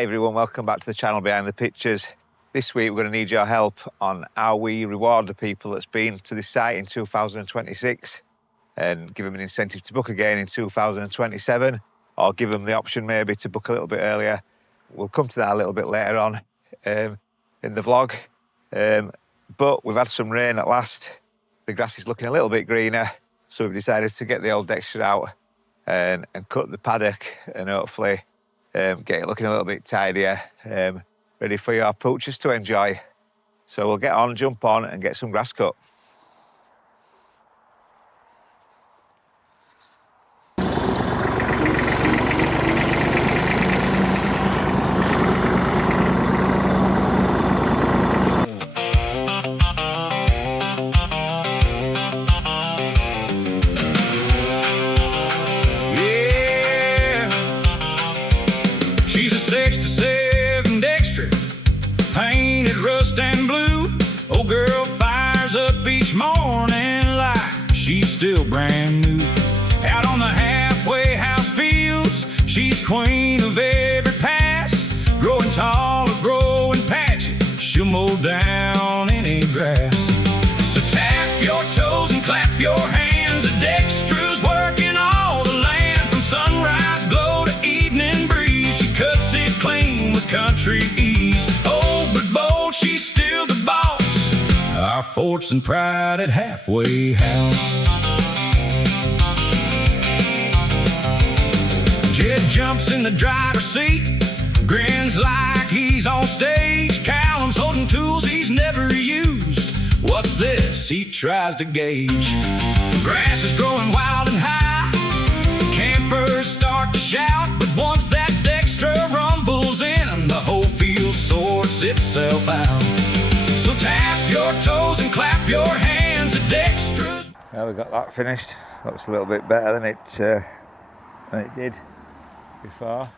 Hi everyone, welcome back to the channel Behind the Pictures. This week we're going to need your help on how we reward the people that's been to this site in 2026 and give them an incentive to book again in 2027, or give them the option maybe to book a little bit earlier. We'll come to that a little bit later on in the vlog. But we've had some rain at last. The grass is looking a little bit greener, so we've decided to get the old Dexter out and cut the paddock and hopefully get it looking a little bit tidier, ready for your poochers to enjoy. So we'll get on, jump on and get some grass cut. Still brand new. Out on the halfway house fields, she's queen of every pass. Growing tall or growing patchy, she'll mow down any grass. So tap your toes and clap your hands. The Dextra's working all the land. From sunrise glow to evening breeze, she cuts it clean with country ease. Old but bold, she's still the boss. Our forts and pride at halfway house. Jed jumps in the driver's seat, grins like he's on stage. Callum's holding tools he's never used. What's this? He tries to gauge. Grass is growing wild and high. Campers start to shout, but once that Dextra rumbles in, the whole field sorts itself out. So tap your toes and clap your hands at Dextra's. Well, we got that finished. Looks a little bit better than it did before.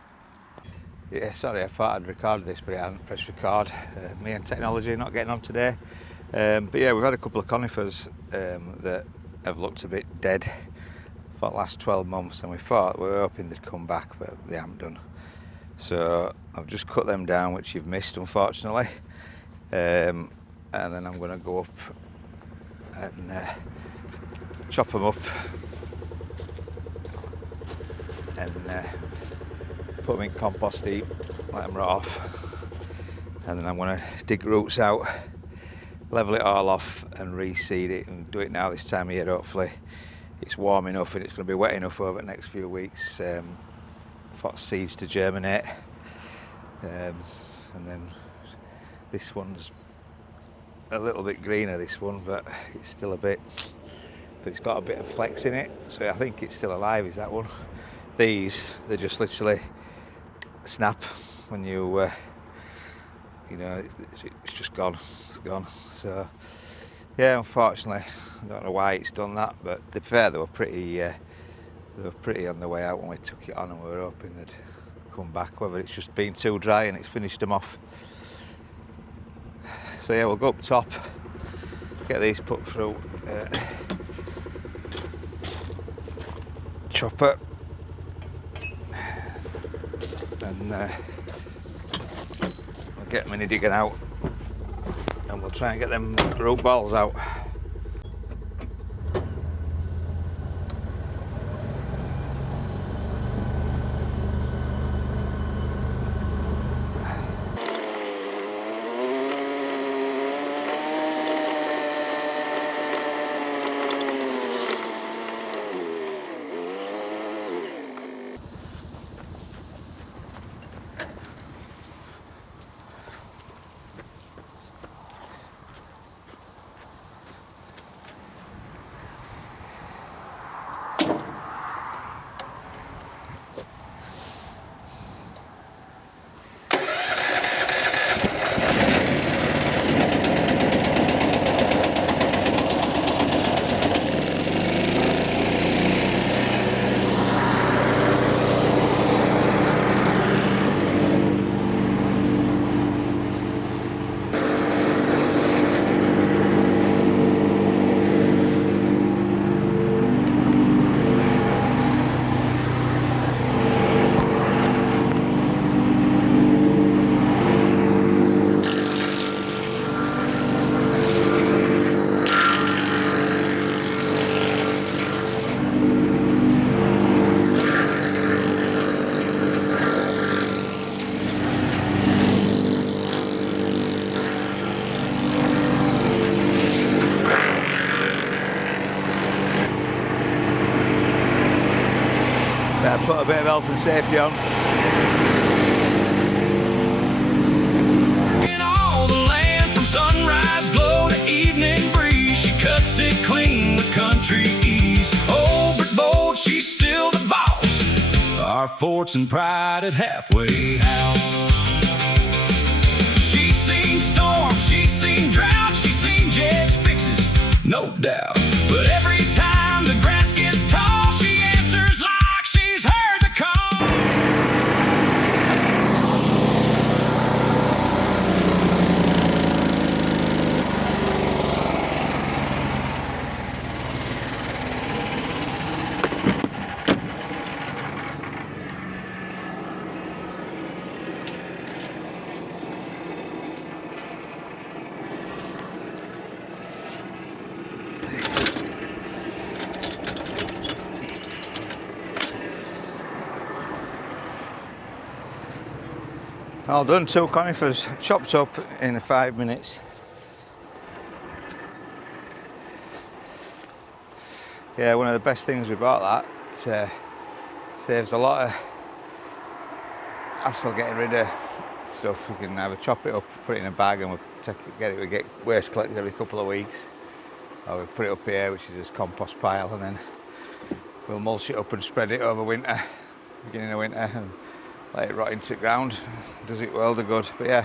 Yeah, sorry, I thought I'd recorded this, but I hadn't pressed record. Me and technology not getting on today. But yeah, we've had a couple of conifers that have looked a bit dead for the last 12 months, and we were hoping they'd come back, but they haven't done. So I've just cut them down, which you've missed, unfortunately. And then I'm going to go up and chop them up and put them in compost heap, let them rot off, and then I'm going to dig roots out, level it all off and reseed it, and do it now this time of year. Hopefully it's warm enough and it's going to be wet enough over the next few weeks for seeds to germinate. And then this one's a little bit greener, this one, but it's still but it's got a bit of flex in it, so I think it's still alive. Is that one? These, they just literally snap when you know, it's just gone. It's gone. So yeah, unfortunately, I don't know why it's done that, but to be fair, they were pretty on the way out when we took it on, and we were hoping they'd come back. Whether it's just been too dry and it's finished them off. So yeah, we'll go up top, get these put through chopper, and we'll get mini digging out, and we'll try and get them root balls out. Put a bit of health and safety on. In all the land from sunrise glow to evening breeze, she cuts it clean with country ease. Oh, but bold, she's still the boss. Our forts and pride at Halfway House. She's seen storms, she's seen drought, she's seen Jed's fixes, no doubt. But every time the grass gets tall, she answers like she's heard the call. All done, 2 conifers chopped up in 5 minutes. Yeah, one of the best things about that, saves a lot of hassle getting rid of stuff. You can either chop it up, put it in a bag, and we get waste collected every couple of weeks, or we put it up here, which is this compost pile, and then we'll mulch it up and spread it over winter, beginning of winter, and let it rot into the ground. Does it world of good. But yeah,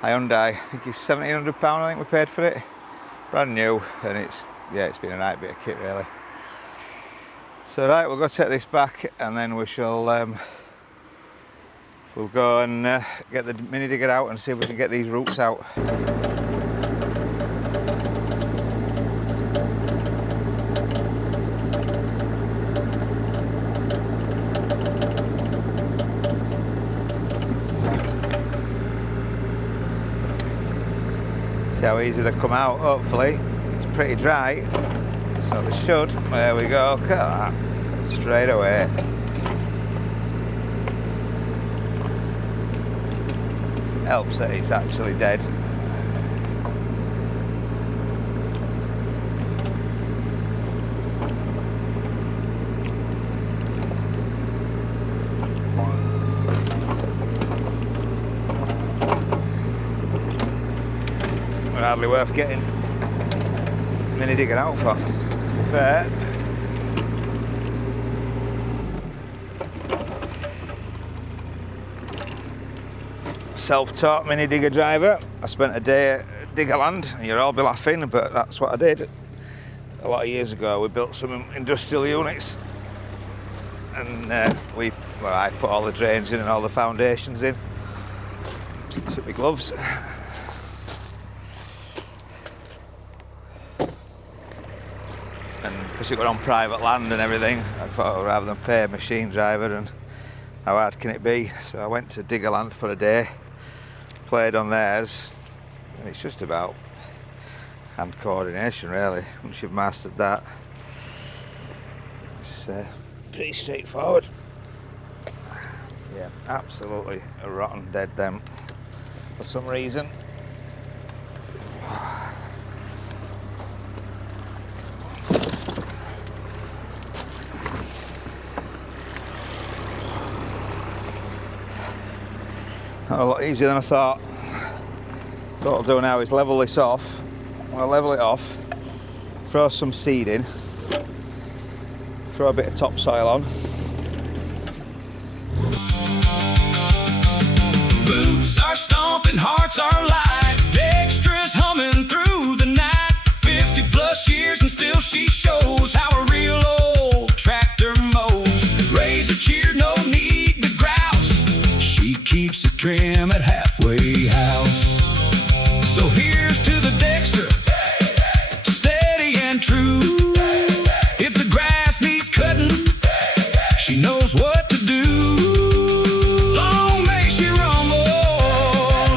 Hyundai, I think it's £1,700 I think we paid for it. Brand new, and it's been a right bit of kit really. So right, we'll go take this back, and then we shall we'll go and get the mini digger out and see if we can get these roots out. See how easy they come out, hopefully. It's pretty dry, so they should. There we go, look at that, straight away. It helps that it's actually dead. Hardly worth getting mini digger out for, to be fair. Self-taught mini digger driver. I spent a day at Diggerland, and you'll all be laughing, but that's what I did. A lot of years ago we built some industrial units, and I put all the drains in and all the foundations in. Took my gloves. Because it were on private land and everything, I thought rather than pay a machine driver, and how hard can it be? So I went to Diggerland for a day, played on theirs, and it's just about hand coordination really. Once you've mastered that, it's pretty straightforward. Yeah, absolutely a rotten dead them for some reason. A lot easier than I thought. So what I'll do now is level this off. I'll level it off, throw some seed in, throw a bit of topsoil on. Boots are stomping, hearts are light, Dextra's humming through the night. 50 plus years and still she shows how a real old tractor mows. Razor cheer, no need to grouse, she keeps it trim at Halfway House. So here's to the Dextra, steady and true. If the grass needs cutting, she knows what to do. Long may she rumble,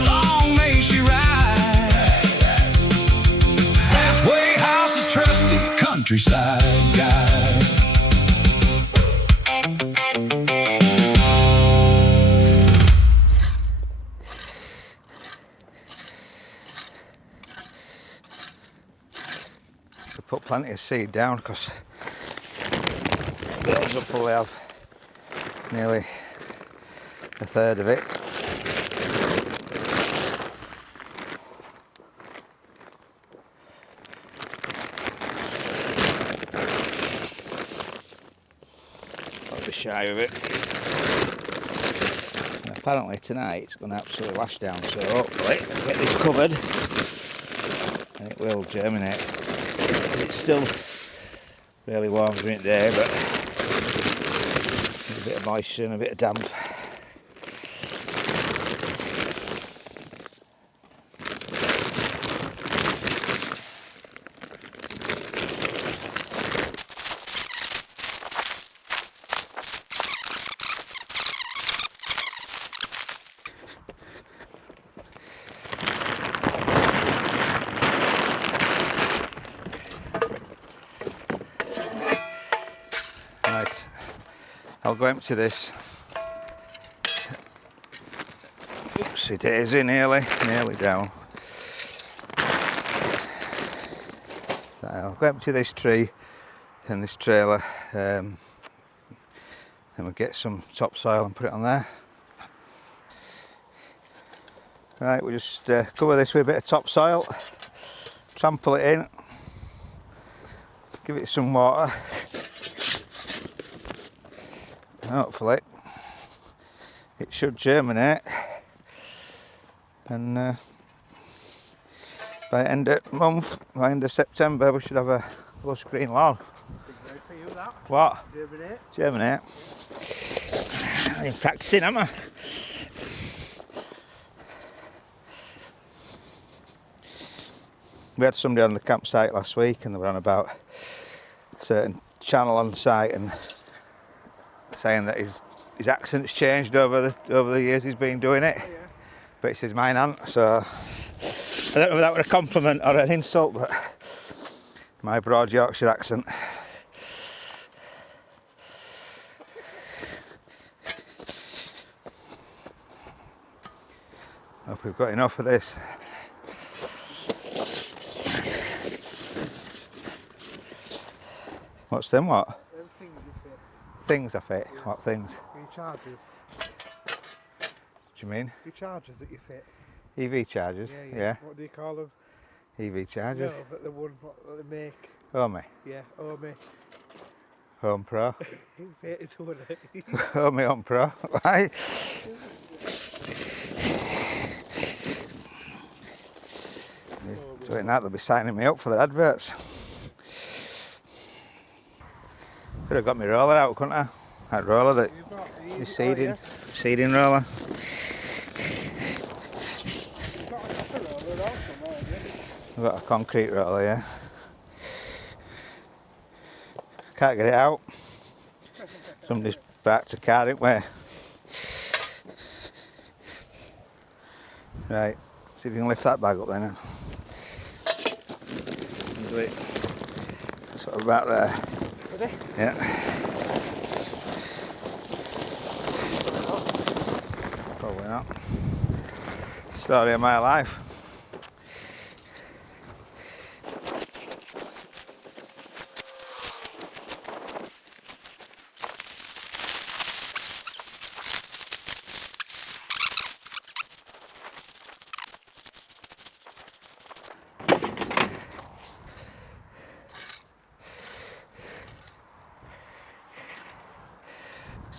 long may she ride. Halfway House's trusty countryside guide. Put plenty of seed down because those will probably have nearly a third of it. I'll be shy of it. And apparently tonight it's going to absolutely lash down, so hopefully I'll get this covered and it will germinate. It's still really warm during the day, but a bit of moisture and a bit of damp. Right, I'll go empty this. Oopsie daisy, nearly down. I'll go empty this tree and this trailer, then we'll get some topsoil and put it on there. Right, we'll just cover this with a bit of topsoil, trample it in, give it some water. Hopefully it should germinate, and by the end of month, by end of September, we should have a lush green lawn. Big for you, that. What? Germinate. Germinate. I've been practicing, haven't I? We had somebody on the campsite last week and they were on about a certain channel on site and saying that his accent's changed over the years he's been doing it. Oh, yeah. But he says mine ain't, so I don't know if that was a compliment or an insult, but my broad Yorkshire accent. Hope we've got enough of this. What's them, what? Them things you fit. Things I fit? Yeah. What things? Your chargers. Do you mean? Your chargers that you fit. EV chargers? Yeah. What do you call them? EV chargers? No, but the one what they make. Homey. Yeah, Omi. Home Pro. It's one. Homey Home Pro. Why? So in that they'll be signing me up for their adverts. Could have got my roller out, couldn't I? That roller that your seeding roller. I've got a concrete roller, yeah. Can't get it out. Somebody's parked a car, didn't we? Right, see if you can lift that bag up then. Do it sort of about there. Ready? Yeah. Probably not. Story of my life.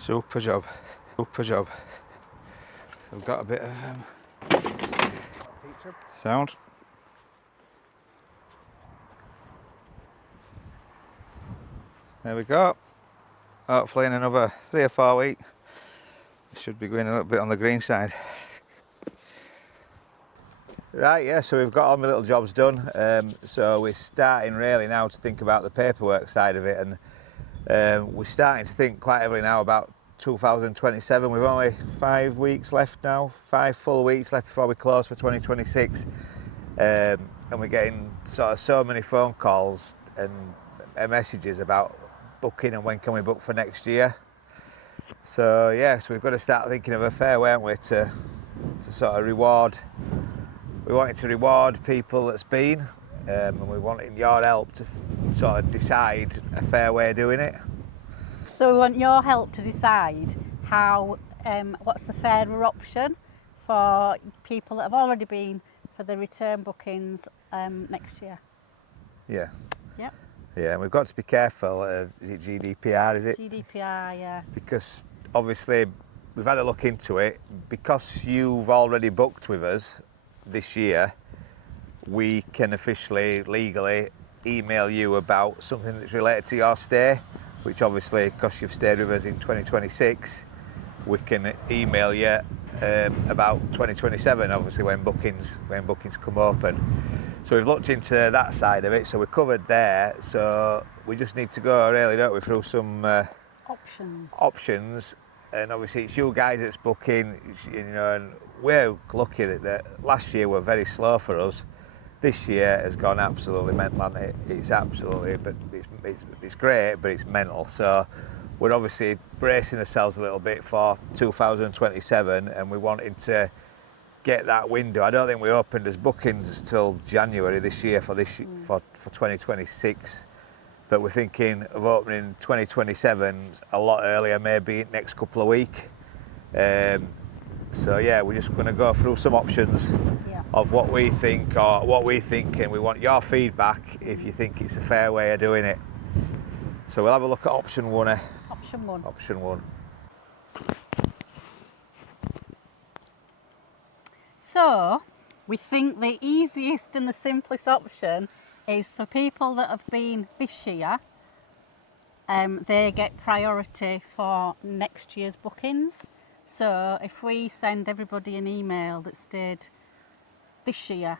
Super job. We've got a bit of sound. There we go. Hopefully in another 3 or 4 weeks, it should be going a little bit on the green side. Right, yeah, so we've got all my little jobs done. So we're starting really now to think about the paperwork side of it, and we're starting to think quite heavily now about 2027. We've only 5 weeks left now, 5 full weeks left before we close for 2026, and we're getting so many phone calls and messages about booking and when can we book for next year. So yeah, so we've got to start thinking of a fair way, aren't we, to sort of reward. We wanted to reward people that's been, and we wanted your help to sort of decide a fair way of doing it. So we want your help to decide how what's the fairer option for people that have already been for the return bookings next year. Yeah. Yep. Yeah, and we've got to be careful. Is it GDPR, is it? GDPR, yeah. Because obviously we've had a look into it. Because you've already booked with us this year, we can officially, legally email you about something that's related to your stay, which obviously, because you've stayed with us in 2026, we can email you about 2027, obviously when bookings come open. So we've looked into that side of it, so we're covered there. So we just need to go, really, don't we, through some options. And obviously it's you guys that's booking, you know, and we're lucky that last year were very slow for us. This year has gone absolutely mental, hasn't it? It's absolutely, but it's great, but it's mental. So we're obviously bracing ourselves a little bit for 2027, and we wanted to get that window. I don't think we opened as bookings till January this year for 2026, but we're thinking of opening 2027 a lot earlier, maybe next couple of weeks. So yeah, we're just going to go through some options of what we think, and we want your feedback if you think it's a fair way of doing it. So we'll have a look at option one. Option one. So we think the easiest and the simplest option is for people that have been this year. They get priority for next year's bookings. So if we send everybody an email that stayed this year,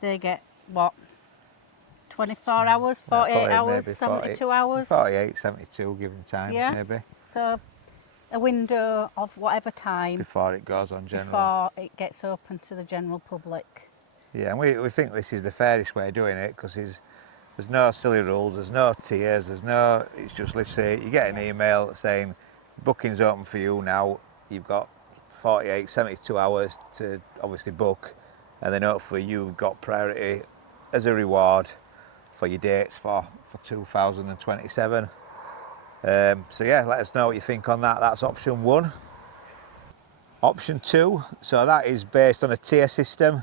they get what? 24 hours, 48 hours, 72 hours? 48, 72, give them time, maybe. So a window of whatever time before it goes on general. Before it gets open to the general public. Yeah, and we think this is the fairest way of doing it, because there's no silly rules, there's no tiers, it's just literally you get an email saying booking's open for you now, you've got 48, 72 hours to obviously book, and then hopefully you've got priority as a reward for your dates for 2027. So yeah, let us know what you think on that. That's option one. Option two, so that is based on a tier system.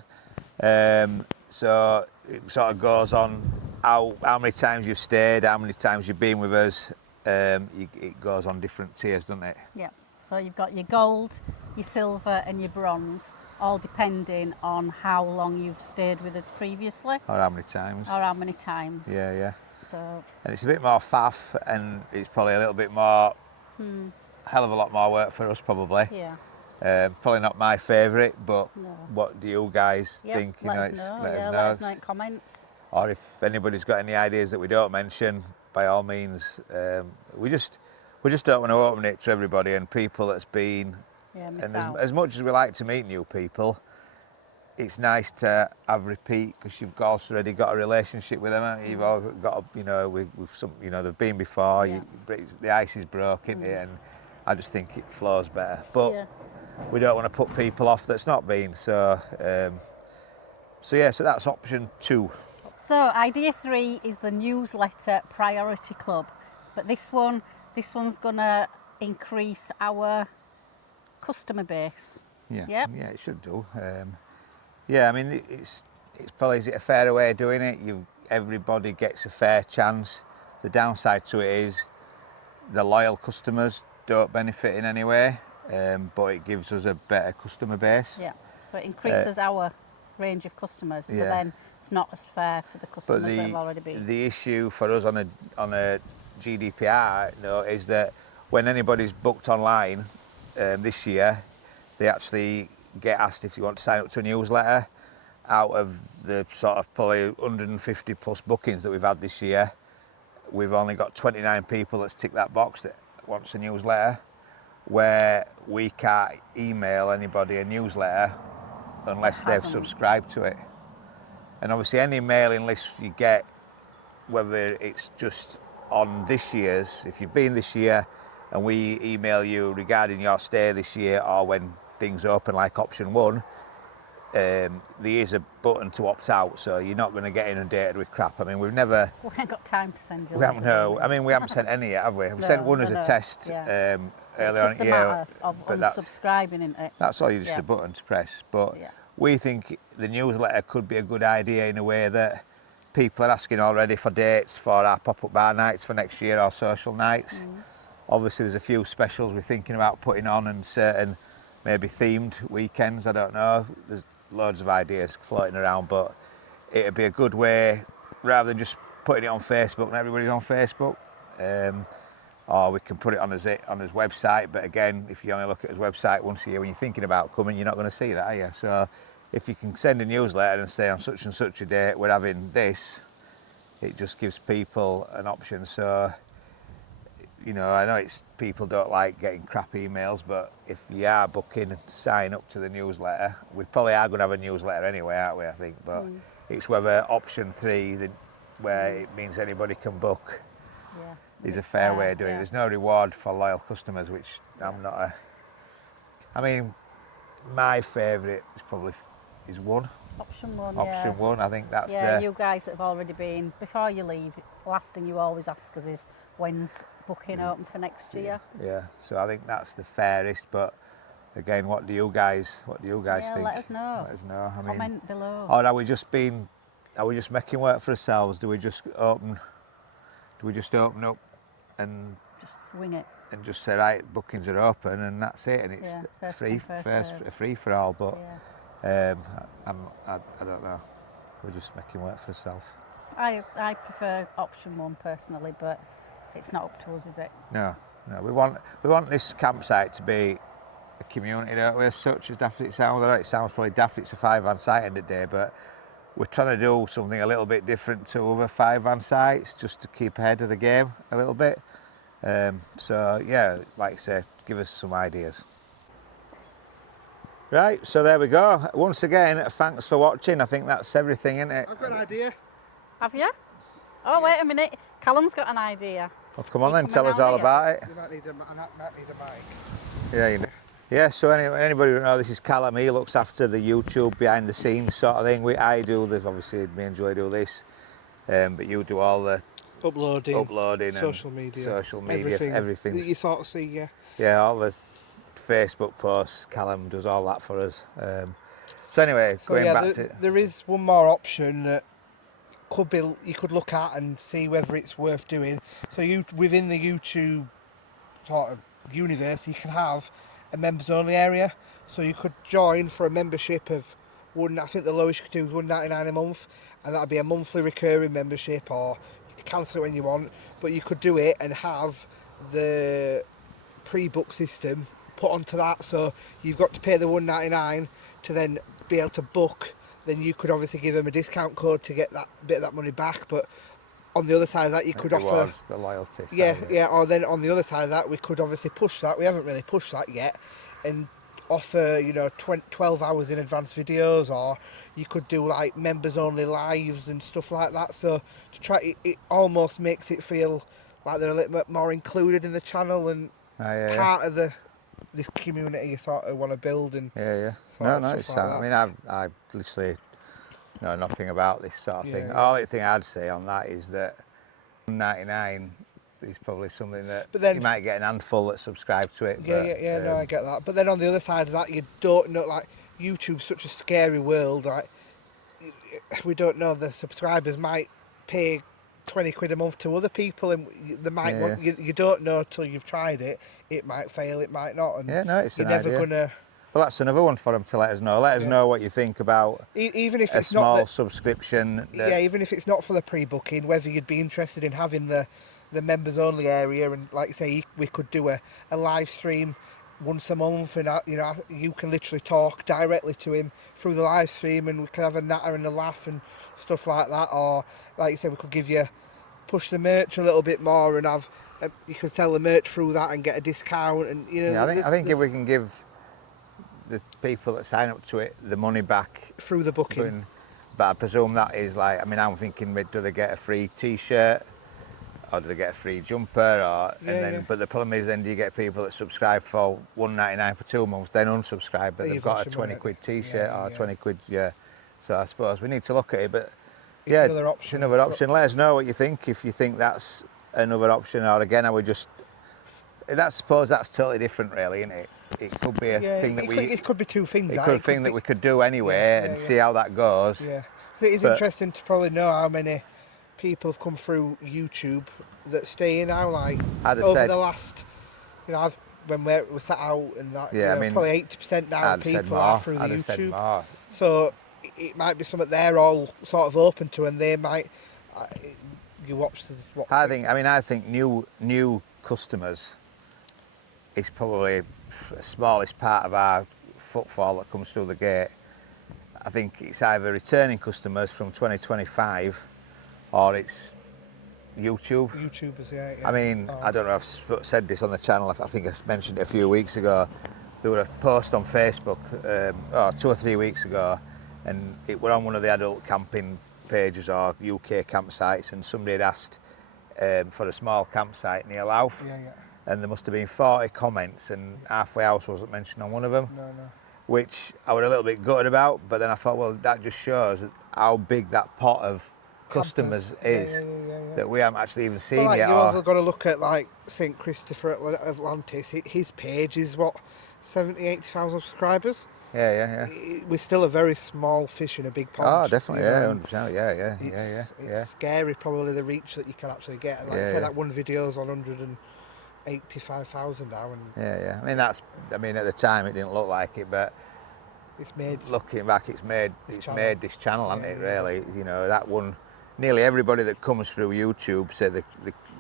So it sort of goes on how many times you've stayed, how many times you've been with us. It goes on different tiers, doesn't it? Yeah. So you've got your gold, your silver and your bronze, all depending on how long you've stayed with us previously. Or how many times. Yeah, yeah. So. And it's a bit more faff, and it's probably a little bit more, hell of a lot more work for us probably. Yeah. Probably not my favourite, but what do you guys think? You let us know in comments. Or if anybody's got any ideas that we don't mention, by all means. We just don't want to open it to everybody and people that's been. And as much as we like to meet new people, it's nice to have repeat, because you've also already got a relationship with them. You've all got, with some, they've been before. Yeah. The ice is broken, and I just think it flows better. But we don't want to put people off that's not been. So that's option two. So idea three is the newsletter priority club, but this one's gonna increase our customer base. Yeah, it should do. I mean, it's probably, is it a fairer way of doing it? Everybody gets a fair chance. The downside to it is the loyal customers don't benefit in any way, but it gives us a better customer base. Yeah, so it increases our range of customers, but then it's not as fair for the customers that have already been. The issue for us on a GDPR note is that when anybody's booked online this year, they actually get asked if you want to sign up to a newsletter. Out of the sort of probably 150 plus bookings that we've had this year, we've only got 29 people that's ticked that box that wants a newsletter, where we can't email anybody a newsletter unless they've subscribed to it. And obviously any mailing list you get, whether it's just on this year's, if you've been this year and we email you regarding your stay this year, or when things open like option one, there is a button to opt out, so you're not going to get inundated with crap. I mean, we've never... We haven't got time to send you. We haven't, no. I mean, we haven't sent any yet, have we? We sent one as a test earlier on It's just a matter of but unsubscribing, isn't it? that's all, you just a button to press. But we think the newsletter could be a good idea in a way that people are asking already for dates for our pop-up bar nights for next year, or social nights. Obviously, there's a few specials we're thinking about putting on, and certain maybe themed weekends, I don't know. There's loads of ideas floating around, but it'd be a good way, rather than just putting it on Facebook and everybody's on Facebook, or we can put it on his website. But again, if you only look at his website once a year when you're thinking about coming, you're not going to see that, are you? So if you can send a newsletter and say on such and such a date we're having this, it just gives people an option. So, you know, I know it's people don't like getting crap emails, but if you are booking, sign up to the newsletter. We probably are going to have a newsletter anyway, aren't we, I think, but it's whether option 3, where it means anybody can book, is a fair way of doing it. There's no reward for loyal customers, which I'm not a... I mean, my favourite is probably one. Option 1, Option 1, I think that's you guys that have already been, before you leave, the last thing you always ask us is, when's booking open for next year? Yeah, so I think that's the fairest, but again, what do you guys think? Let us know. Let us know. I mean, comment below. Or are we just making work for ourselves? Do we just open up and just swing it and just say, right, bookings are open and that's it, and it's free for all? But I don't know. We're just making work for ourselves. I prefer option 1 personally, but it's not up to us, is it? No. We want this campsite to be a community, don't we? As such, as daft as it sounds. I know it sounds probably daft. It's a 5-van site in the day, but we're trying to do something a little bit different to other 5-van sites, just to keep ahead of the game a little bit. So yeah, like I say, give us some ideas. Right, so there we go. Once again, thanks for watching. I think that's everything, isn't it? I've got an idea. Have you? Oh, wait a minute. Callum's got an idea. Well, come on then, tell us all about it. You might need a mic. Yeah, you know. Yeah, so anybody who knows, this is Callum. He looks after the YouTube behind the scenes sort of thing. I do this, obviously me and Joy do this, but you do all the uploading social media, everything. You sort of see, Yeah, all the Facebook posts, Callum does all that for us. So anyway, going back to... There is one more option that you could look at and see whether it's worth doing. So within the YouTube sort of universe, you can have a members only area. So you could join for a membership of I think the lowest you could do is $1.99 a month, and that'd be a monthly recurring membership, or you can cancel it when you want, but you could do it and have the pre-book system put onto that. So you've got to pay the $1.99 to then be able to book. Then you could obviously give them a discount code to get that bit of that money back, but on the other side of that, you could offer the loyalty. Or then on the other side of that, we could obviously push that. We haven't really pushed that yet, and offer 12 hours in advance videos, or you could do like members only lives and stuff like that. So to try, it almost makes it feel like they're a little bit more included in the channel and part of this community you sort of want to build. And it's I mean, I literally know nothing about this sort of thing. All the thing I'd say on that is that $1.99 is probably something that you might get an handful that subscribe to it. No, I get that. But then on the other side of that, you don't know, like, YouTube's such a scary world. Like, we don't know, the subscribers might pay 20 quid a month to other people, and they might want, you don't know till you've tried it. It might fail, it might not, and it's you're never gonna. Well, that's another one for them to let us know. Let us know what you think about even if a it's small not subscription. Even if it's not for the pre-booking, whether you'd be interested in having the members only area, and like I say, we could do a live stream once a month, and you can literally talk directly to him through the live stream, and we can have a natter and a laugh and stuff like that. Or like you said, we could push the merch a little bit more, and have you could sell the merch through that and get a discount. And I think if we can give the people that sign up to it the money back through the booking, but I presume that is like, I mean, I'm thinking, do they get a free T-shirt? or do they get a free jumper, or Yeah, and then yeah. but the problem is then do you get people that subscribe for £1.99 for 2 months, then unsubscribe, but they've You've got lost a your money, 20 quid haven't you? t-shirt Yeah, or yeah. 20 quid, yeah. So I suppose we need to look at it, but It's yeah, another it's option. another option. Let us know what you think, if you think that's another option, or again, I would just, I suppose that's totally different really, isn't it? It could be a Yeah, thing that it could be two things. it could be a thing that we could do anyway Yeah, and yeah, see how that goes. Yeah, so it is But- interesting to probably know how many people have come through YouTube that stay in now, like I'd have over said- the last, you know, when we sat out and that, Yeah, you know, I mean, probably 80% now I'd of have said people more. are through the I'd have said YouTube. more. So it might be something they're all sort of open to, and they might. You watch this. I think new customers is probably the smallest part of our footfall that comes through the gate. I think it's either returning customers from 2025 or it's YouTube. YouTubers, yeah. I mean, I don't know if I've said this on the channel, I think I mentioned it a few weeks ago. There were a post on Facebook 2 or 3 weeks ago, and it were on one of the adult camping pages or UK campsites, and somebody had asked for a small campsite near Louth. Yeah, yeah. And there must have been 40 comments, and Halfway House wasn't mentioned on one of them. No. Which I was a little bit gutted about, but then I thought, well, that just shows how big that pot of customers Campers. is Yeah. that we haven't actually even seen Well, like, yet. you or- also got to look at like St Christopher Atlantis. His page is what 70,000-80,000 subscribers. Yeah. We're still a very small fish in a big pond. Oh, definitely, you yeah, know, 100%, yeah. It's scary, probably the reach that you can actually get. And like I Yeah, said, yeah. that one video's on 185,000 now, and Yeah. I mean, at the time it didn't look like it, but it's made. looking back, it's made channel. made this channel, hasn't it? Yeah. Really, you know, that one. Nearly everybody that comes through YouTube said they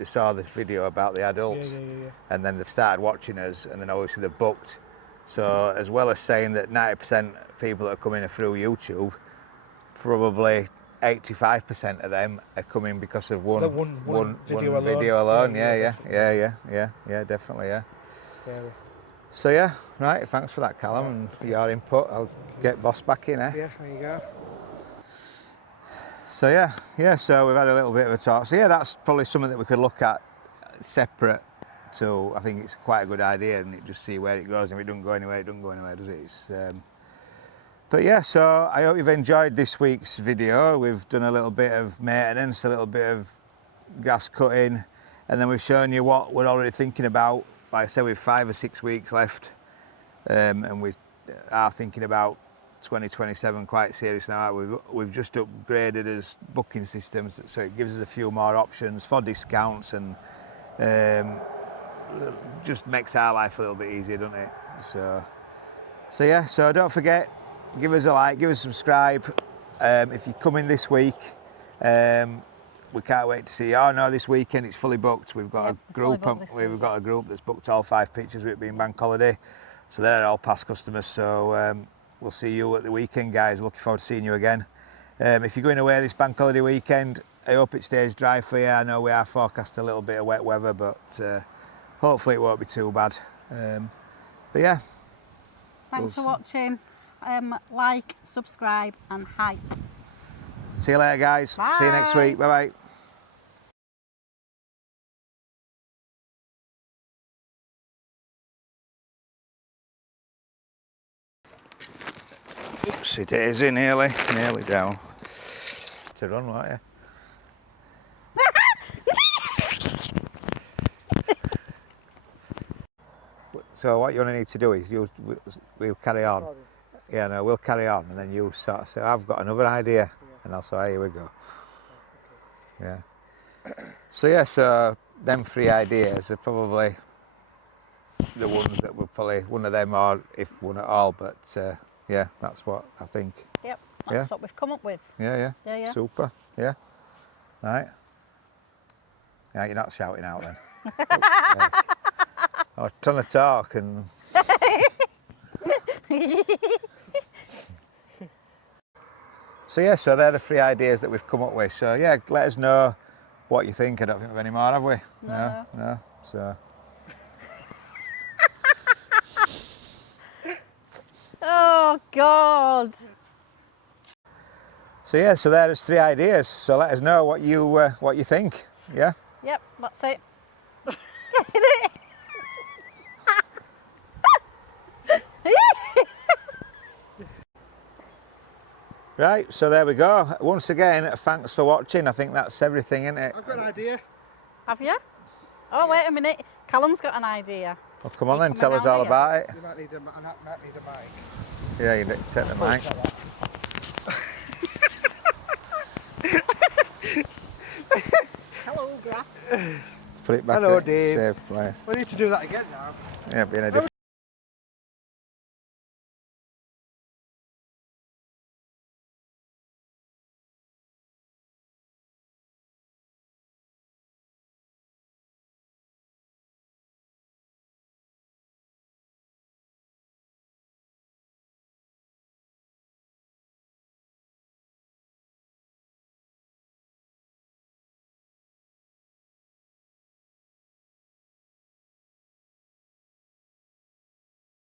saw this video about the adults, Yeah. and then they've started watching us, and then obviously they've booked. So as well as saying that 90% of people that are coming through YouTube, probably 85% of them are coming because of one The one video video alone. alone. Yeah, Yeah, definitely, yeah. Scary. So yeah, right. Thanks for that, Callum, and for your input. I'll get Boss back in, eh? Yeah, there you go. So yeah. So we've had a little bit of a talk. So yeah, that's probably something that we could look at separate. So I think it's quite a good idea, and just see where it goes. And if it doesn't go anywhere, it doesn't go anywhere, does it? But yeah, so I hope you've enjoyed this week's video. We've done a little bit of maintenance, a little bit of grass cutting, and then we've shown you what we're already thinking about. Like I said, we've 5 or 6 weeks left, and we are thinking about 2027 quite serious now. We've just upgraded as booking systems, so it gives us a few more options for discounts, and just makes our life a little bit easier, doesn't it? So yeah, so don't forget, give us a like, give us a subscribe. If you come in this week, we can't wait to see you. Oh no, this weekend it's fully booked. We've got a group. We've got a group that's booked all 5 pictures with it being bank holiday, so they're all past customers. So we'll see you at the weekend, guys. Looking forward to seeing you again. If you're going away this bank holiday weekend, I hope it stays dry for you. I know we are forecast a little bit of wet weather, but hopefully it won't be too bad. But yeah. Thanks for watching. Like, subscribe, and hype. See you later, guys. See you next week. Bye bye. Oopsie daisy, nearly down. To run, weren't you? So what you only need to do is we'll carry on. Yeah, no, we'll carry on, and then you sort of say, I've got another idea, and I'll say, here we go. Yeah. So yeah, so them 3 ideas are probably the ones that we'll probably, one of them, or if one at all, but yeah, that's what I think. Yep, that's what we've come up with. Yeah. Yeah. Super, yeah. Right. Yeah, you're not shouting out then. Yeah. I was trying to talk and... So yeah, so they're the 3 ideas that we've come up with. So yeah, let us know what you think. I don't think we've any more, have we? No. So... Oh God. So yeah, so there's 3 ideas. So let us know what you think. Yeah. Yep, that's it. Right, so there we go. Once again, thanks for watching. I think that's everything, isn't it? I've got an idea. Have you? Oh, wait a minute. Callum's got an idea. Well, come on You then, coming tell us round all here? about it. You might need a mic. Yeah, you take the mic. Hello, grass. Let's put it back Hello, in a Dave. safe place. We need to do that again now. Yeah, be in a different